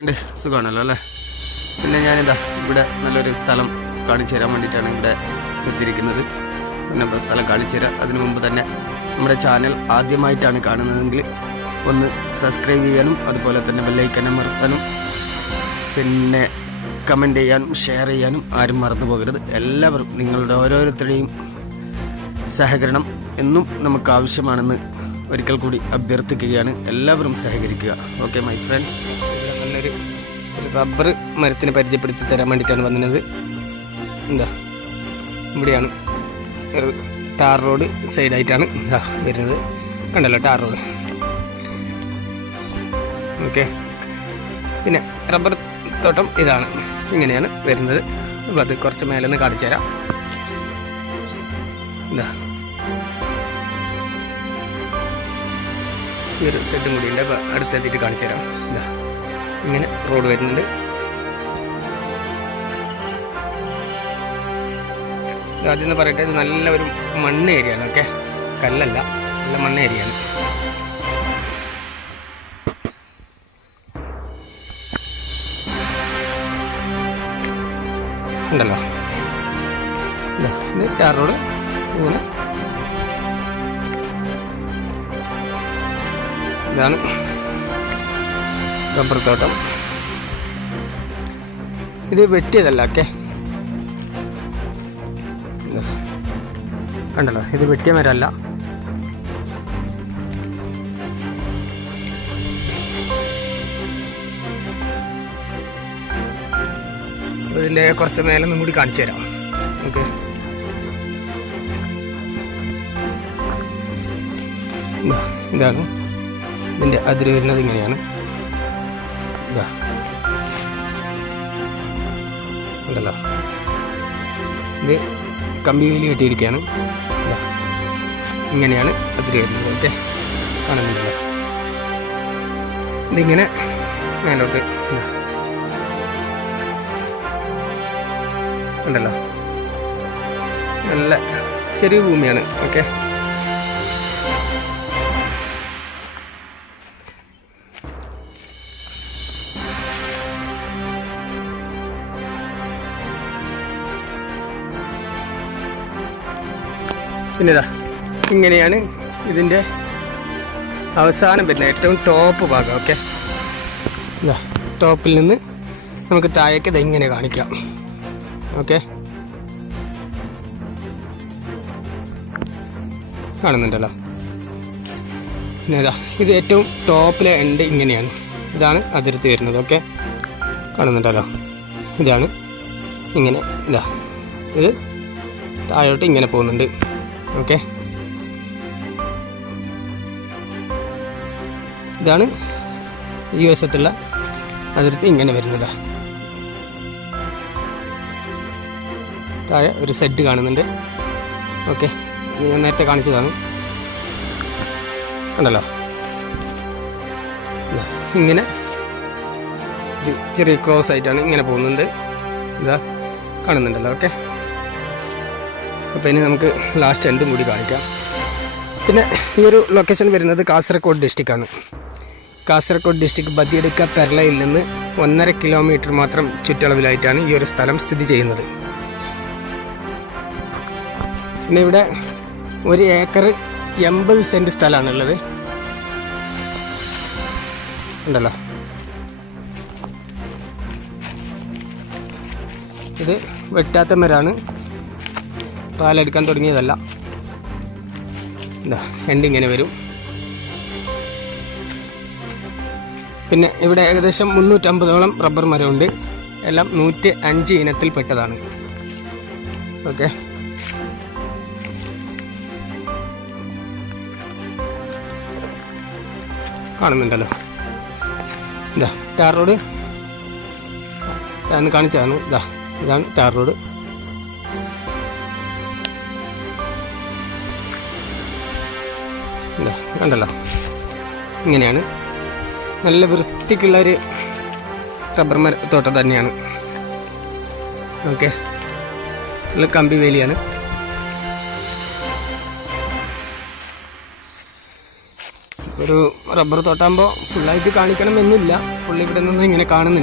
സുഖമാണല്ലോ അല്ലേ. പിന്നെ ഞാനിതാ ഇവിടെ നല്ലൊരു സ്ഥലം കാണിച്ചു തരാൻ വേണ്ടിയിട്ടാണ് ഇവിടെ എത്തിയിരിക്കുന്നത്. പിന്നെ സ്ഥലം കാണിച്ചു തരാം. അതിനു മുമ്പ് തന്നെ നമ്മുടെ ചാനൽ ആദ്യമായിട്ടാണ് കാണുന്നതെങ്കിൽ ഒന്ന് സബ്സ്ക്രൈബ് ചെയ്യാനും അതുപോലെ തന്നെ ബെല്ലൈക്കൻ അമർത്താനും പിന്നെ കമൻറ്റ് ചെയ്യാനും ഷെയർ ചെയ്യാനും ആരും മറന്നു പോകരുത്. എല്ലാവരും നിങ്ങളുടെ ഓരോരുത്തരുടെയും സഹകരണം എന്നും നമുക്ക് ആവശ്യമാണെന്ന് ഒരിക്കൽ കൂടി അഭ്യർത്ഥിക്കുകയാണ്. എല്ലാവരും സഹകരിക്കുക. Okay my friends. നല്ലൊരു റബ്ബർ മരത്തിന് പരിചയപ്പെടുത്തി തരാൻ വേണ്ടിയിട്ടാണ് വന്നത്. എന്താ ഇവിടെയാണ് ഒരു ടാർ റോഡ് സൈഡായിട്ടാണ് വരുന്നത്. കണ്ടല്ലോ ടാർ റോഡ്. ഓക്കെ, പിന്നെ റബ്ബർ തോട്ടം ഇതാണ്, ഇങ്ങനെയാണ് വരുന്നത്. അപ്പോൾ അത് കുറച്ച് മേലെ നിന്ന് കാണിച്ചു തരാം. എന്താ ഈ ഒരു സെഡും കൂടി ഉണ്ട്. അപ്പോൾ അടുത്തെത്തിയിട്ട് കാണിച്ചു തരാം. എന്താ ഇങ്ങനെ റോഡ് വരുന്നുണ്ട്. ആദ്യം എന്ന് പറയട്ടെ, ഇത് നല്ല ഒരു മണ്ണ് ഏരിയയാണ്. ഓക്കെ, കല്ലല്ല, നല്ല മണ്ണ് ഏരിയയാണ്. ഉണ്ടല്ലോ ഇത് ടാർ റോഡ്. ഇങ്ങനെ ഇതാണ് റബ്ബർ തോട്ടം. ഇത് വെട്ടിയതല്ല. ഓക്കെ, കണ്ടല്ലോ ഇത് വെട്ടിയ മരമല്ല. ഇതിൻ്റെ കുറച്ച് മേലൊന്നും കൂടി കാണിച്ചു തരാം. ഓക്കെ, ഇതാണ് ഇതിൻ്റെ അതിര് വരുന്നത്. ഇങ്ങനെയാണ്. ഇതാ ഉണ്ടല്ലോ, ഇത് കമ്പി വേലി കെട്ടിയിരിക്കുകയാണ്. ഇങ്ങനെയാണ് അതിര് വരുന്നത്. ഓക്കെ, കാണുന്നുണ്ടല്ലോ. ഇതിങ്ങനെ മേലോട്ട് ഇതാ ഉണ്ടല്ലോ, നല്ല ചെറിയ ഭൂമിയാണ്. ഓക്കെ, പിന്നെ ഇതാ ഇങ്ങനെയാണ് ഇതിൻ്റെ അവസാനം വരുന്നത്, ഏറ്റവും ടോപ്പ് ഭാഗം. ഓക്കെ, ഇതാ ടോപ്പിൽ നിന്ന് നമുക്ക് താഴേക്ക് ഇത് ഇങ്ങനെ കാണിക്കാം. ഓക്കെ, കാണുന്നുണ്ടല്ലോ. പിന്നെ ഇതാ ഇത് ഏറ്റവും ടോപ്പിലെ എൻഡ് ഇങ്ങനെയാണ്. ഇതാണ് അതിർത്തി വരുന്നത്. ഓക്കെ, കാണുന്നുണ്ടല്ലോ. ഇതാണ് ഇങ്ങനെ. ഇതാ ഇത് താഴോട്ട് ഇങ്ങനെ പോകുന്നുണ്ട്. ഓക്കെ, ഇതാണ് ഈ വശത്തുള്ള അതിർത്തി ഇങ്ങനെ വരുന്നത്. താഴെ ഒരു സെഡ് കാണുന്നുണ്ട്. ഓക്കെ, ഞാൻ നേരത്തെ കാണിച്ചതാണ്. ഉണ്ടല്ലോ ഇങ്ങനെ ഒരു ചെറിയ ക്രോസ് ആയിട്ടാണ് ഇങ്ങനെ പോകുന്നുണ്ട്. ഇതാ കാണുന്നുണ്ടല്ലോ. ഓക്കെ, അപ്പോൾ ഇനി നമുക്ക് ലാസ്റ്റ് എൻഡും കൂടി കാണിക്കാം. പിന്നെ ഈ ഒരു ലൊക്കേഷൻ വരുന്നത് കാസർഗോഡ് ഡിസ്ട്രിക്റ്റാണ്. കാസർഗോഡ് ഡിസ്ട്രിക്ട് ബദിയടുക്ക പെർളയിൽ നിന്ന് 1.5 കിലോമീറ്റർ മാത്രം ചുറ്റളവിലായിട്ടാണ് ഈ ഒരു സ്ഥലം സ്ഥിതി ചെയ്യുന്നത്. പിന്നെ ഇവിടെ 1 ഏക്കർ 80 സെൻറ്റ് സ്ഥലമാണുള്ളത്. ഉണ്ടല്ലോ, ഇത് വെട്ടാത്ത മരമാണ്, പാലെടുക്കാൻ തുടങ്ങിയതല്ല. എന്താ എൻഡിങ്ങനെ വരും. പിന്നെ ഇവിടെ ഏകദേശം 350ഓളം റബ്ബർ മരമുണ്ട്. എല്ലാം 105 ഇനത്തിൽപ്പെട്ടതാണ്. ഓക്കെ, കാണുന്നുണ്ടല്ലോ. ഇതാ ടാർ റോഡ് ഞാൻ കാണിച്ചതാണ്. ഇതാണ് ടാർ റോഡ്. കണ്ടല്ലോ, ഇങ്ങനെയാണ്. നല്ല വൃത്തിക്കുള്ളൊരു റബ്ബർ തോട്ടം തന്നെയാണ്. ഓക്കെ, നല്ല കമ്പി വേലിയാണ്. ഒരു ഒരു റബ്ബർ തോട്ടാകുമ്പോൾ ഫുള്ളായിട്ട് കാണിക്കണം എന്നില്ല. ഫുള്ള് ഇവിടെ നിന്ന് ഇങ്ങനെ കാണുന്നുണ്ട്.